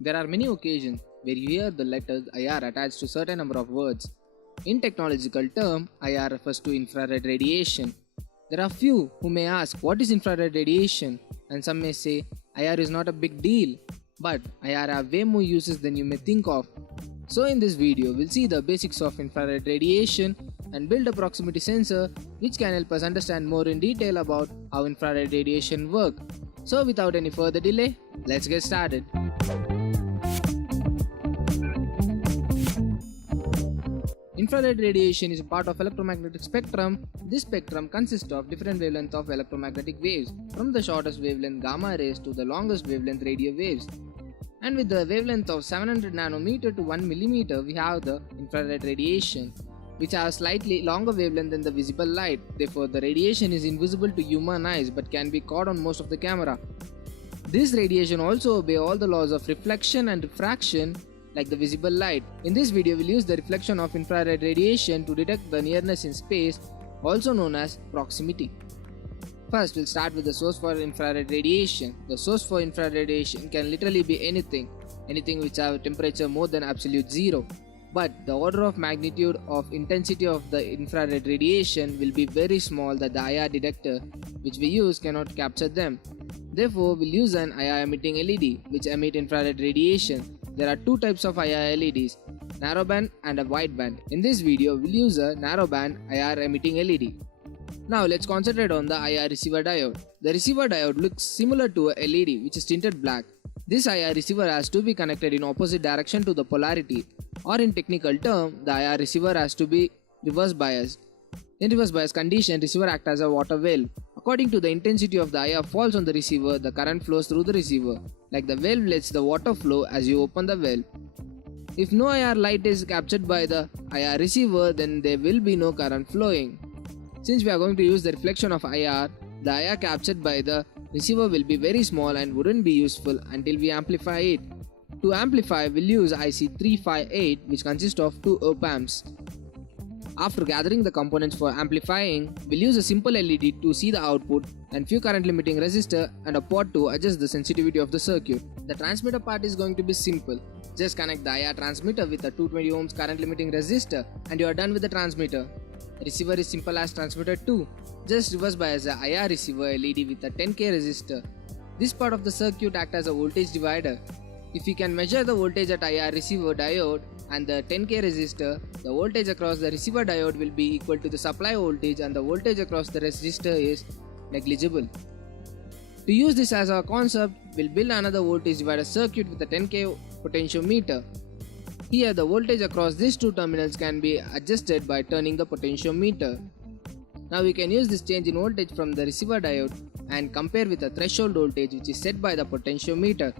There are many occasions where you hear the letters IR attached to certain number of words. In technological term, IR refers to infrared radiation. There are few who may ask what is infrared radiation, and some may say IR is not a big deal, but IR have way more uses than you may think of. So in this video, we'll see the basics of infrared radiation and build a proximity sensor which can help us understand more in detail about how infrared radiation work. So without any further delay, let's get started. Infrared radiation is a part of electromagnetic spectrum. This spectrum consists of different wavelengths of electromagnetic waves, from the shortest wavelength gamma rays to the longest wavelength radio waves. And with the wavelength of 700 nanometer to 1 millimeter, we have the infrared radiation, which has slightly longer wavelength than the visible light. Therefore, the radiation is invisible to human eyes but can be caught on most of the camera. This radiation also obeys all the laws of reflection and refraction like the visible light. In this video, we'll use the reflection of infrared radiation to detect the nearness in space, also known as proximity. First, we'll start with the source for infrared radiation. The source for infrared radiation can literally be anything which have a temperature more than absolute zero. But the order of magnitude of intensity of the infrared radiation will be very small that the IR detector which we use cannot capture them. Therefore, we'll use an IR emitting LED which emit infrared radiation. There are two types of IR LEDs, narrowband and a wideband. In this video, we'll use a narrowband IR emitting LED. Now let's concentrate on the IR receiver diode. The receiver diode looks similar to a LED which is tinted black. This IR receiver has to be connected in opposite direction to the polarity, or in technical term, the IR receiver has to be reverse biased. In reverse bias condition, receiver acts as a water valve. According to the intensity of the IR falls on the receiver, the current flows through the receiver. Like the valve lets the water flow as you open the valve. If no IR light is captured by the IR receiver, then there will be no current flowing. Since we are going to use the reflection of IR, the IR captured by the receiver will be very small and wouldn't be useful until we amplify it. To amplify, we'll use IC358 which consists of 2 op-amps. After gathering the components for amplifying, we'll use a simple LED to see the output and few current limiting resistor and a pot to adjust the sensitivity of the circuit. The transmitter part is going to be simple. Just connect the IR transmitter with a 220 ohms current limiting resistor and you are done with the transmitter. Receiver is simple as transmitter too. Just reverse bias the IR receiver LED with a 10K resistor. This part of the circuit acts as a voltage divider. If we can measure the voltage at IR receiver diode and the 10K resistor, the voltage across the receiver diode will be equal to the supply voltage and the voltage across the resistor is negligible. To use this as our concept, we'll build another voltage divider circuit with a 10K potentiometer. Here the voltage across these two terminals can be adjusted by turning the potentiometer. Now we can use this change in voltage from the receiver diode and compare with the threshold voltage which is set by the potentiometer.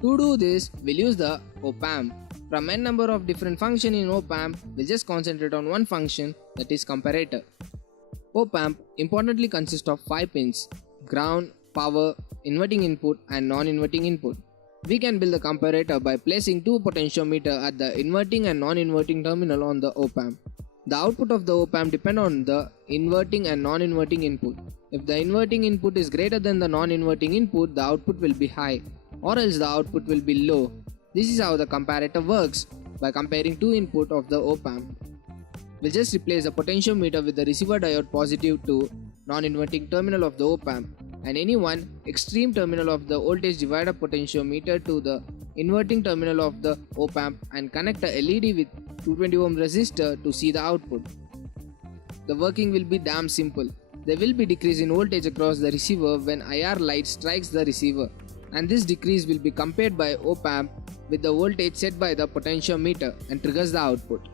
To do this, we'll use the op-amp. From n number of different functions in op-amp, we'll just concentrate on one function, that is comparator. Op-amp importantly consists of 5 pins: ground, power, inverting input and non-inverting input. We can build the comparator by placing two potentiometers at the inverting and non-inverting terminal on the op-amp. The output of the op-amp depends on the inverting and non-inverting input. If the inverting input is greater than the non-inverting input, the output will be high, or else the output will be low. This is how the comparator works, by comparing two inputs of the op-amp. We'll just replace the potentiometer with the receiver diode positive to non-inverting terminal of the op-amp and any one extreme terminal of the voltage divider potentiometer to the inverting terminal of the op-amp and connect a LED with 220 ohm resistor to see the output. The working will be damn simple. There will be decrease in voltage across the receiver when IR light strikes the receiver, and this decrease will be compared by op-amp with the voltage set by the potentiometer and triggers the output.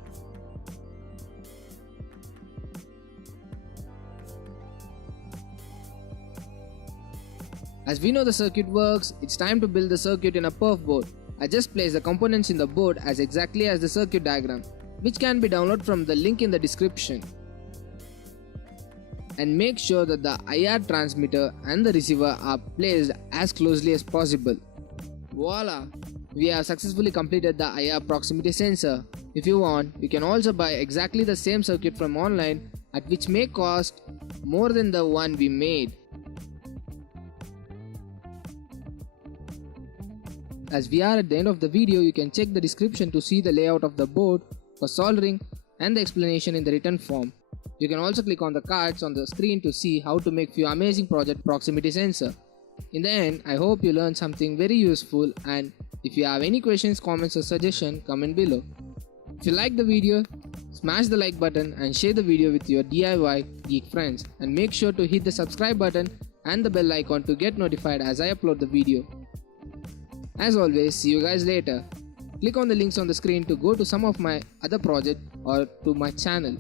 As we know the circuit works, it's time to build the circuit in a perf board. I just place the components in the board as exactly as the circuit diagram, which can be downloaded from the link in the description. And make sure that the IR transmitter and the receiver are placed as closely as possible. Voila! We have successfully completed the IR proximity sensor. If you want, you can also buy exactly the same circuit from online at which may cost more than the one we made. As we are at the end of the video, you can check the description to see the layout of the board for soldering and the explanation in the written form. You can also click on the cards on the screen to see how to make few amazing project proximity sensor. In the end, I hope you learned something very useful, and if you have any questions, comments or suggestion, comment below. If you like the video, smash the like button and share the video with your DIY geek friends, and make sure to hit the subscribe button and the bell icon to get notified as I upload the video. As always, see you guys later. Click on the links on the screen to go to some of my other projects or to my channel.